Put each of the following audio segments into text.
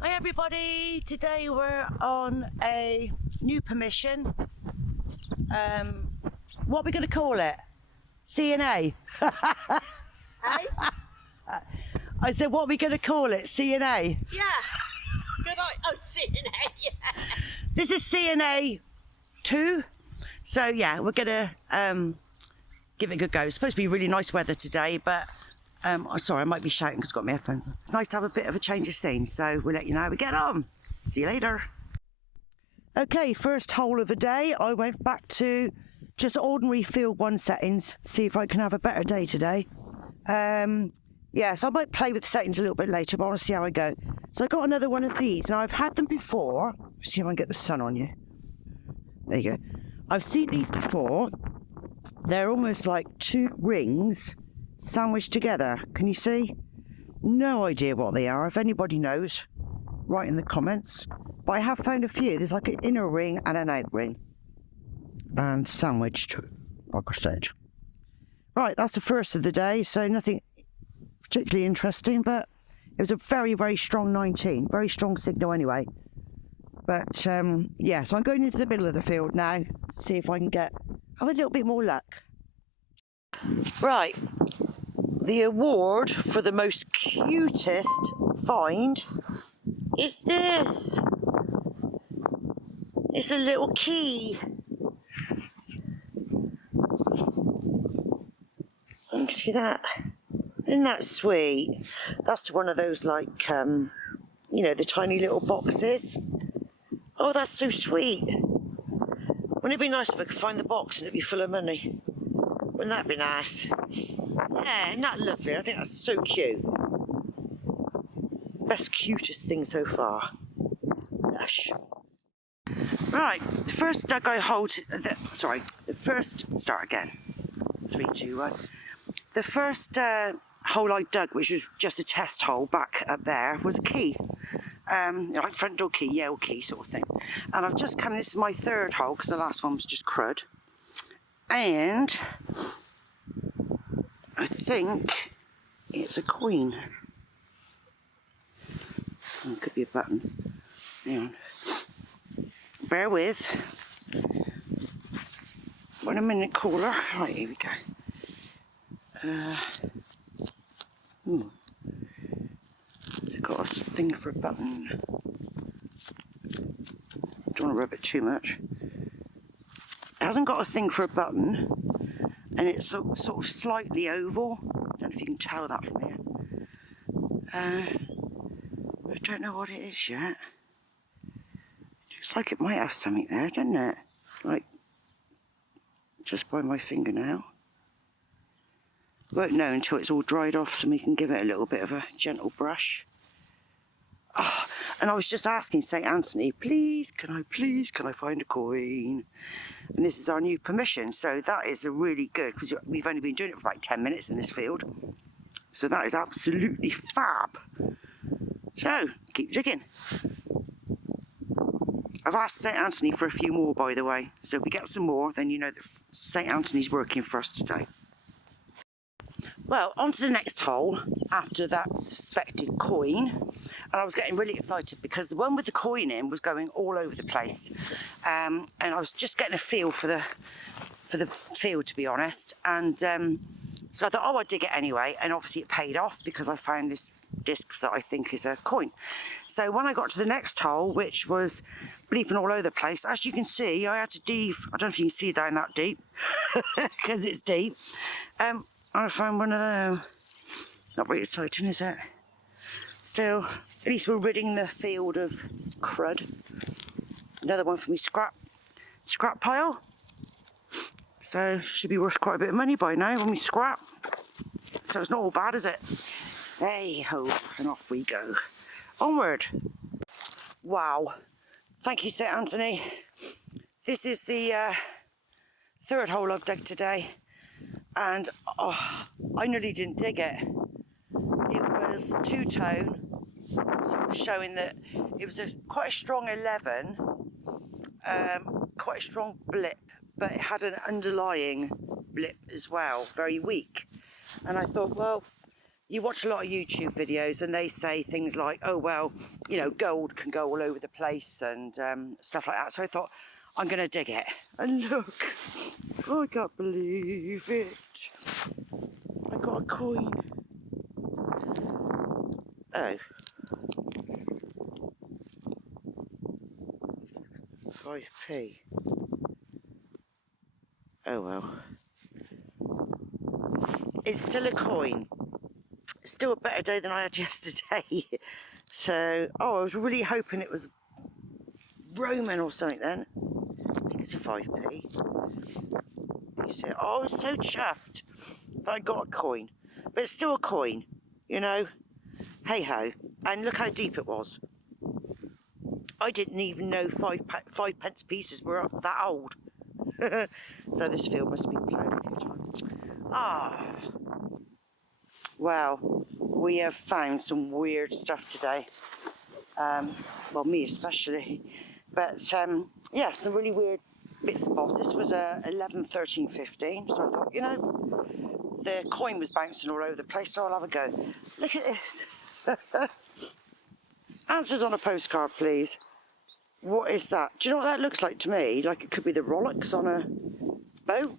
Hi everybody, today we're on a new permission. What are we going to call it? C&A? I said, what are we going to call it? C&A? Yeah. Good idea. Oh, C&A, yeah. This is C&A 2. So yeah, we're going to give it a good go. It's supposed to be really nice weather today, but I'm sorry, I might be shouting because I've got my headphones on. It's nice to have a bit of a change of scene, so we'll let you know how we get on. See you later. Okay, first hole of the day. I went back to just ordinary field 1 settings, see if I can have a better day today. Yeah, so I might play with the settings a little bit later, but I want to see how I go. So I got another one of these. Now I've had them before. Let's see if I can get the sun on you. There you go. I've seen these before. They're almost like 2 rings sandwiched together. Can you see? No idea what they are. If anybody knows, write in the comments. But I have found a few. There's like an inner ring and an out ring. And sandwiched, like I said. Right, that's the first of the day, so nothing particularly interesting, but it was a very, very strong 19. Very strong signal anyway. But yeah, so I'm going into the middle of the field now, see if I can have a little bit more luck. Right, the award for the most cutest find is this. It's a little key. You can see that. Isn't that sweet? That's to one of those, like, you know, the tiny little boxes. Oh, that's so sweet. Wouldn't it be nice if I could find the box and it'd be full of money? Wouldn't that be nice? Yeah, isn't that lovely? I think that's so cute. Best cutest thing so far. Lush. Right, the first dug I hold, start again. 3, 2, 1. The first hole I dug, which was just a test hole back up there, was a key. Like front door key, Yale key sort of thing. And I've just come, this is my 3rd hole because the last one was just crud. And I think it's a coin. Oh, it could be a button. Hang on. Bear with. 1 minute caller. Right, here we go. I've got a thing for a button. Don't want to rub it too much. It hasn't got a thing for a button, and it's sort of slightly oval. I don't know if you can tell that from here. I don't know what it is yet. Looks like it might have something there, doesn't it? Like, just by my fingernail. Won't know until it's all dried off, so we can give it a little bit of a gentle brush. Oh, and I was just asking St. Anthony, please, can I find a coin? And this is our new permission, so that is a really good, because we've only been doing it for about 10 minutes in this field. So that is absolutely fab. So, keep digging. I've asked St. Anthony for a few more, by the way. So if we get some more, then you know that St. Anthony's working for us today. Well, on to the next hole after that suspected coin. And I was getting really excited because the one with the coin in was going all over the place. And I was just getting a feel for the field, to be honest. And so I thought, oh, I'd dig it anyway. And obviously it paid off because I found this disc that I think is a coin. So when I got to the next hole, which was bleeping all over the place, as you can see, I had to I don't know if you can see down that deep, because it's deep. I found one of them. Not very exciting, is it? Still, at least we're ridding the field of crud. Another one for me scrap pile. So should be worth quite a bit of money by now when we scrap. So it's not all bad, is it? Hey ho, and off we go. Onward. Wow. Thank you, St. Anthony. This is the 3rd hole I've dug today. And oh, I nearly didn't dig it. It was 2-tone, sort of showing that it was quite a strong 11, quite a strong blip, but it had an underlying blip as well, very weak. And I thought, well, you watch a lot of YouTube videos and they say things like, oh, well, you know, gold can go all over the place and stuff like that. So I thought, I'm going to dig it. And look, I can't believe it. I got a coin. Oh. 5p. Oh well. It's still a coin. It's still a better day than I had yesterday. So, oh, I was really hoping it was Roman or something then. I think it's a 5p. You see, oh, I was so chuffed that I got a coin. But it's still a coin, you know. Hey ho. And look how deep it was. I didn't even know 5 pence pieces were that old. So this field must have been ploughed a few times. Ah. Well, we have found some weird stuff today. Well, me especially. But yeah, some really weird bits and bobs. This was 11, 13, 15. So I thought, you know, the coin was bouncing all over the place, so I'll have a go. Look at this. Answers on a postcard, please. What is that? Do you know what that looks like to me? Like it could be the Rollocks on a boat.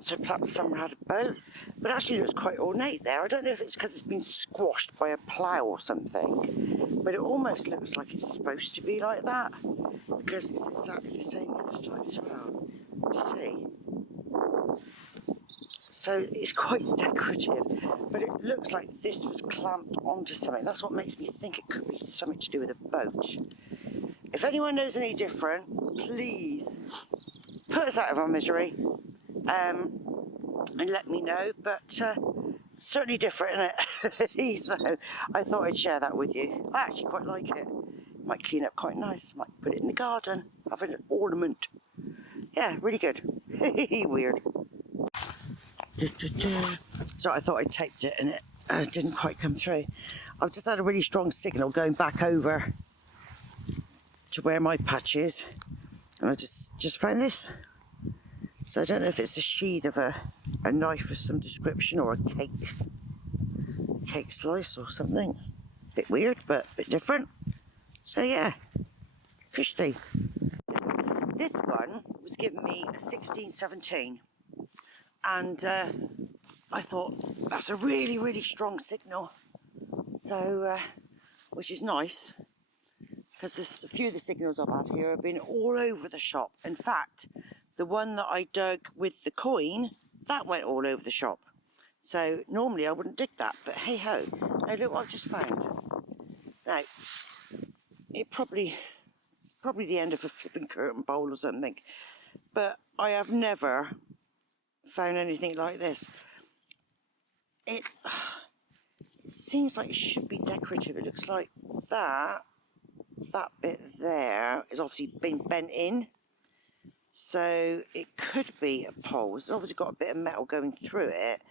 So perhaps someone had a boat. But actually it was quite ornate there. I don't know if it's because it's been squashed by a plough or something. But it almost looks like it's supposed to be like that. Because it's exactly the same on the other side as well. Do you see? So it's quite decorative. But it looks like this was clamped onto something. That's what makes me think it could be something to do with a boat. If anyone knows any different, please put us out of our misery and let me know. But certainly different, isn't it? So I thought I'd share that with you. I actually quite like it. Might clean up quite nice. Might put it in the garden, have an ornament. Yeah, really good. Weird. So I thought I taped it and it didn't quite come through. I've just had a really strong signal going back over to where my patch is, and I just found this. So I don't know if it's a sheath of a knife of some description or a cake slice or something. Bit weird, but a bit different. So yeah, cushy. This one was giving me a 1617, and I thought that's a really, really strong signal. So, which is nice, because a few of the signals I've had here have been all over the shop. In fact, the one that I dug with the coin, that went all over the shop. So normally I wouldn't dig that, but hey ho. Now look what I've just found. Now, it's probably the end of a flipping curtain bowl or something, but I have never found anything like this. It seems like it should be decorative. It looks like that bit there is obviously been bent in, so it could be a pole. It's obviously got a bit of metal going through it,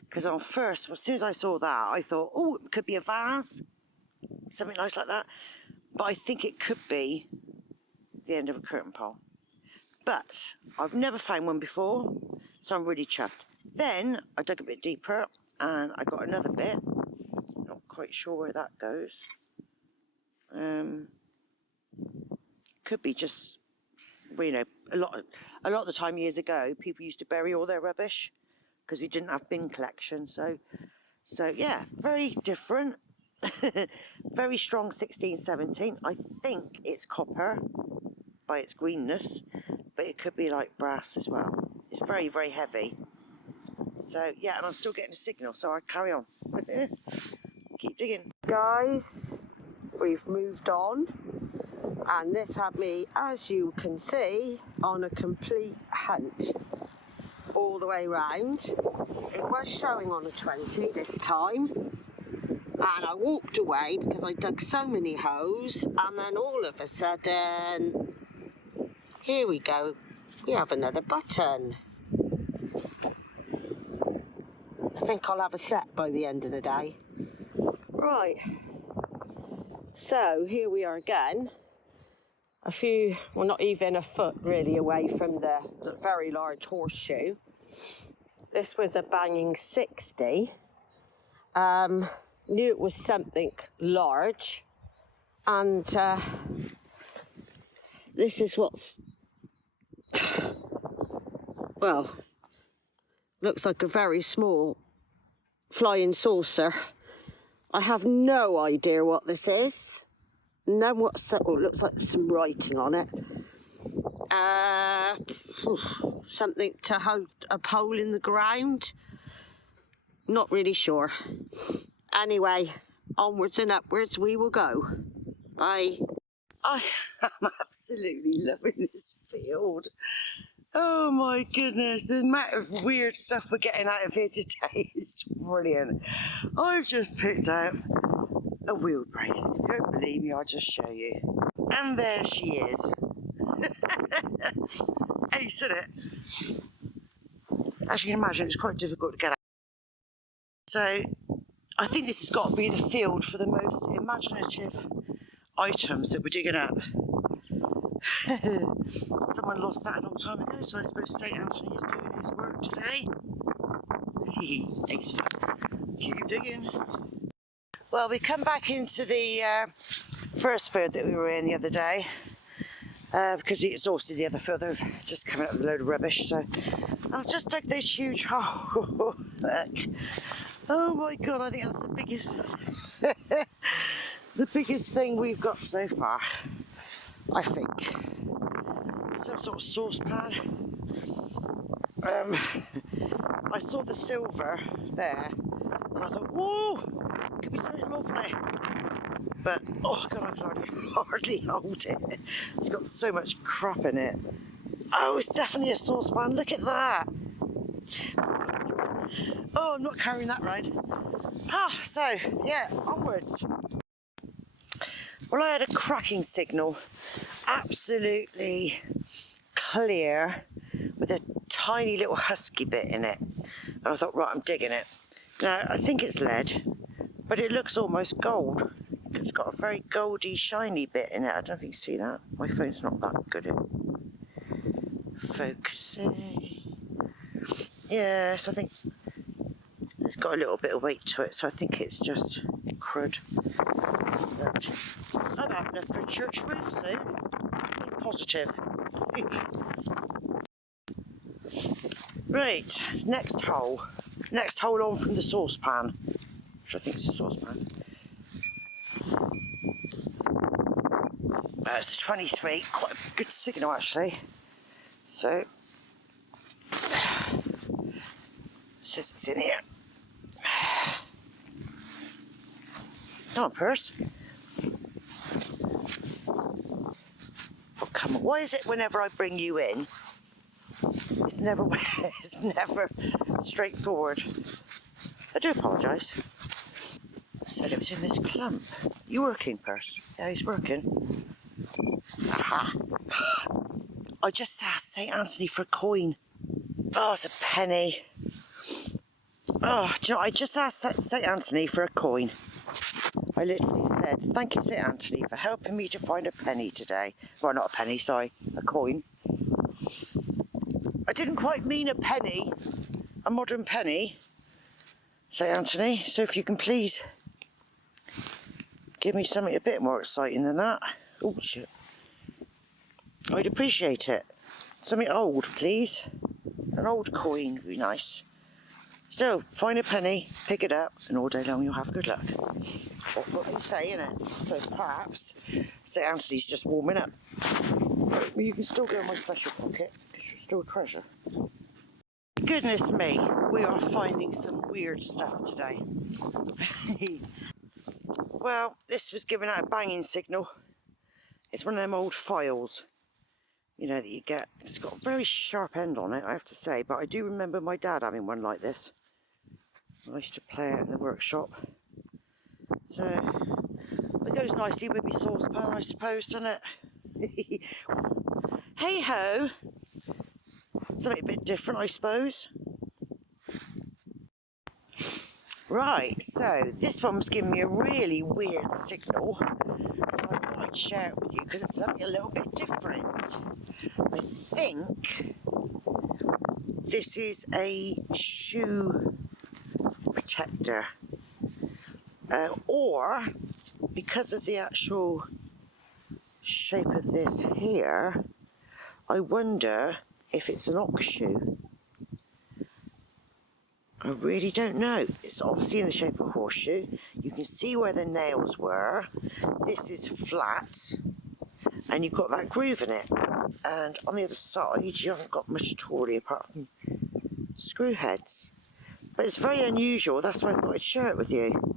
because on first, as soon as I saw that, I thought, oh, it could be a vase, something nice like that, but I think it could be the end of a curtain pole. But I've never found one before, so I'm really chuffed. Then I dug a bit deeper and I got another bit. Not quite sure where that goes. Could be just, well, you know, a lot of the time years ago, people used to bury all their rubbish because we didn't have bin collection. So yeah, very different. Very strong 1617. I think it's copper by its greenness, but it could be like brass as well. It's very, very heavy. So yeah, and I'm still getting a signal, so I'll carry on. Keep digging. Guys, we've moved on, and this had me, as you can see, on a complete hunt all the way round. It was showing on a 20 this time, and I walked away because I dug so many holes, and then all of a sudden, here we go, we have another button. I think I'll have a set by the end of the day. Right, so here we are again, a few, well, not even a foot really away from the very large horseshoe. This was a banging 60, Knew it was something large, and this is what's, well, looks like a very small flying saucer. I have no idea what this is. No, looks like some writing on it. Something to hold a pole in the ground. Not really sure. Anyway, onwards and upwards we will go. Bye. I am absolutely loving this field. Oh my goodness, the amount of weird stuff we're getting out of here today is brilliant. I've just picked out a wheelbrace. If you don't believe me, I'll just show you. And there she is. Hey, said it. As you can imagine, it's quite difficult to get out. So, I think this has got to be the field for the most imaginative items that we're digging up. Someone lost that a long time ago, so I suppose St. Anthony is doing his work today. Thanks. Keep digging. Well, we come back into the first field that we were in the other day because we exhausted the other field. There was just coming up with a load of rubbish, so I've just dug this huge hole. Look. Oh my god, I think that's the biggest the biggest thing we've got so far, I think. Some sort of saucepan. I saw the silver there and I thought, whoa, could be something lovely. But oh god, I can hardly hold it. It's got so much crap in it. Oh, it's definitely a saucepan, look at that. Oh, I'm not carrying that round. So yeah, onwards. Well, I had a cracking signal, absolutely clear, with a tiny little husky bit in it. And I thought, right, I'm digging it. Now, I think it's lead, but it looks almost gold. It's got a very goldy, shiny bit in it. I don't know if you can see that. My phone's not that good at focusing. Yes, I think it's got a little bit of weight to it, so I think it's just crud. But I'm having enough for a church roof soon. Be positive. Right, next hole. Next hole on from the saucepan, which I think is a saucepan. It's the 23, quite a good signal actually. So, says it's in here. Come on, purse. Oh, come on. Why is it whenever I bring you in, it's never straightforward? I do apologise. I said it was in this clump. You working, purse? Yeah, he's working. Aha. I just asked St. Anthony for a coin. Oh, it's a penny. Oh, do you know, I just asked St. Anthony for a coin. I literally said, thank you, St. Anthony, for helping me to find a penny today. Well, not a penny, sorry, a coin. I didn't quite mean a penny, a modern penny, St. Anthony, so if you can please give me something a bit more exciting than that. Oh, shit. I'd appreciate it. Something old, please. An old coin would be nice. Still, find a penny, pick it up, and all day long you'll have good luck. That's what they say, innit? So perhaps St. Anthony's just warming up. Well, you can still go in my special pocket, because you're still a treasure. Goodness me, we are finding some weird stuff today. Well, this was giving out a banging signal. It's one of them old files, you know, that you get. It's got a very sharp end on it, I have to say, but I do remember my dad having one like this. I used to play it in the workshop. So, it goes nicely with my saucepan, I suppose, doesn't it? Hey ho! Something a bit different, I suppose. Right, so this one was giving me a really weird signal. So I thought I'd share it with you because it's something a little bit different. I think this is a shoe protector. Or because of the actual shape of this here, I wonder if it's an ox shoe. I really don't know. It's obviously in the shape of a horseshoe. You can see where the nails were. This is flat, and you've got that groove in it. And on the other side, you haven't got much at all really, apart from screw heads. But it's very unusual. That's why I thought I'd share it with you.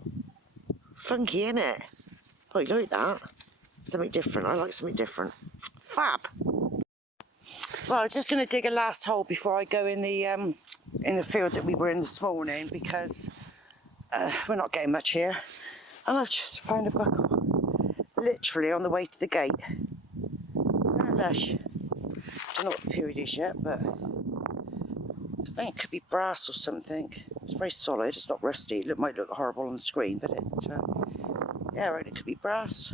Funky, innit? Oh, you like that? Something different. I like something different. Fab. Well, I'm just going to dig a last hole before I go in the field that we were in this morning, because we're not getting much here. And I've just found a buckle, literally on the way to the gate. Isn't that lush? Don't know what the period is yet, but I think it could be brass or something. It's very solid. It's not rusty. It might look horrible on the screen, but yeah, right. It could be brass.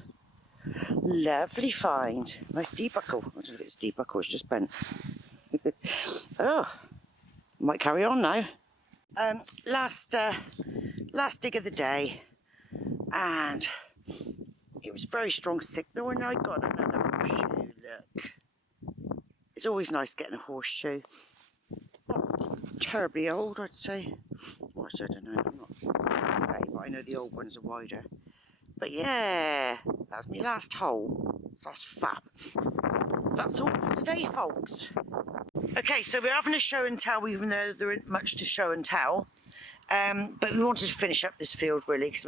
Lovely find. Nice debuckle. I don't know if it's debuckle, it's just bent. Oh, might carry on now. Last dig of the day, and it was very strong signal, and I got another horseshoe. Look, it's always nice getting a horseshoe. Not terribly old, I'd say. Well, I don't know. I'm not vague, but I know the old ones are wider. But yeah, that's my last hole, so that's fab. That's all for today, folks. Okay, so we're having a show and tell, even though there isn't much to show and tell. But we wanted to finish up this field, really, because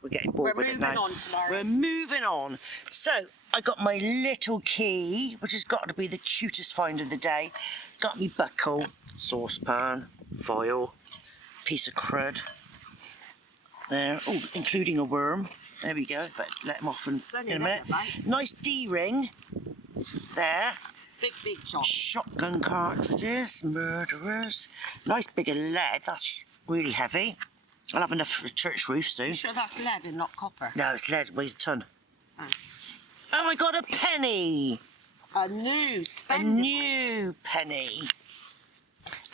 we're getting bored with it now. We're moving on tomorrow. We're moving on. So, I got my little key, which has got to be the cutest find of the day. Got me buckle, saucepan, foil, piece of crud. There, oh, including a worm. There we go, but let him off in a minute. Nice D-ring there. Big shot. Shotgun cartridges, murderers. Nice big of lead, that's really heavy. I'll have enough for a church roof soon. You sure that's lead and not copper? No, it's lead, weighs a ton. Oh my God, a penny! A new spendable. A new penny.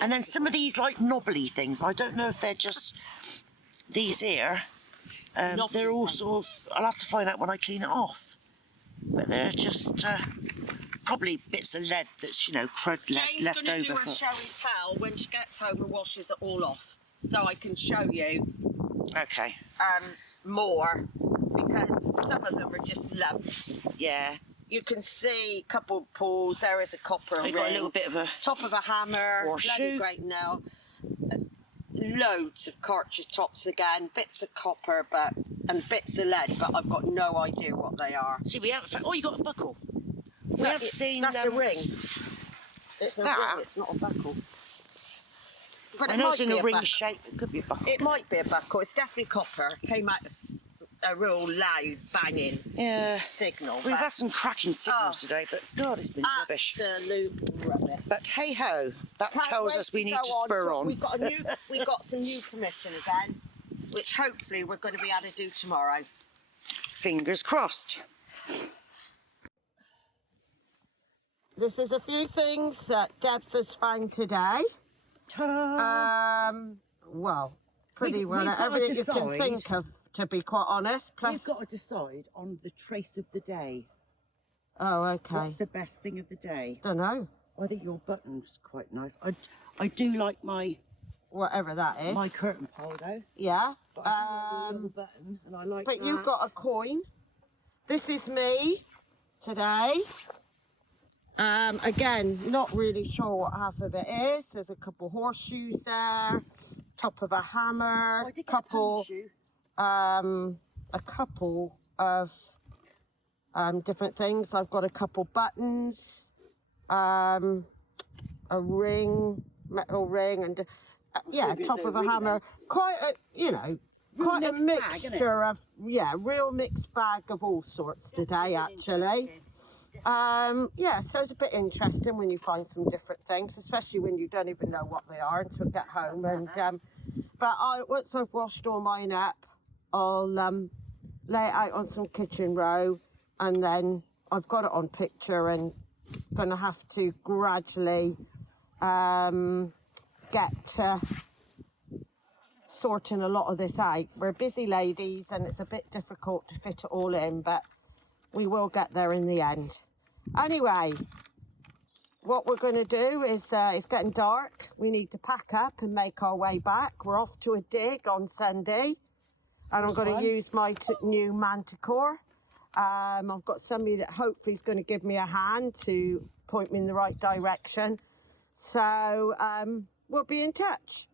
And then some of these like knobbly things, I don't know if they're just these here. They're all sort of, I'll have to find out when I clean it off. But they're just probably bits of lead that's, you know, crud lead left over. Jane's going to do a show and tell when she gets home and washes it all off. So I can show you Okay. more, because some of them are just lumps. Yeah. You can see a couple of pulls. There is a copper ring. Got a little bit of a top of a hammer. horseshoe. Bloody great nail. Loads of cartridge tops again, bits of copper, and bits of lead, but I've got no idea what they are. See, we haven't found, oh, you got a buckle. We haven't seen... That's a ring. It's a that? ring, it's not a buckle. But I it know might it's in be a ring buckle. shape. It could be a buckle. It might be a buckle. It's definitely copper. Came out as a real loud banging signal. We've had some cracking signals today, but God, it's been rubbish. Absolute rubbish. But hey ho, that tells us we need to spur on. We've got some new permission again, which hopefully we're going to be able to do tomorrow. Fingers crossed. This is a few things that Debs has found today. Ta-da! Well, pretty well we've got to everything you can decide. think of, to be quite honest. Plus, We've got to decide on the trace of the day. oh, okay. What's the best thing of the day? Don't know. I think your button's quite nice. I do like my Whatever that is. my curtain pole though. Yeah. But I do like the little button, and I like But that. you've got a coin. This is me today. Again, not really sure what half of it is. There's a couple horseshoes there, top of a hammer, Oh, I did get a couple, pony shoe. a couple of different things. I've got a couple buttons, a ring, metal ring, and yeah, Maybe top it's a of a ring hammer. Quite a, you know, Real quite a mixed bag, innit? mixture of, yeah, real mixed bag of all sorts today, actually. Yeah, so it's a bit interesting when you find some different things, especially when you don't even know what they are until you get home. And but once I've washed all mine up, I'll lay it out on some kitchen row, and then I've got it on picture, and gonna have to gradually get sorting a lot of this out. We're busy ladies and it's a bit difficult to fit it all in, but we will get there in the end. Anyway, what we're going to do is, it's getting dark. We need to pack up and make our way back. We're off to a dig on Sunday, and I'm going to use my new manticore. I've got somebody that hopefully is going to give me a hand to point me in the right direction. So we'll be in touch.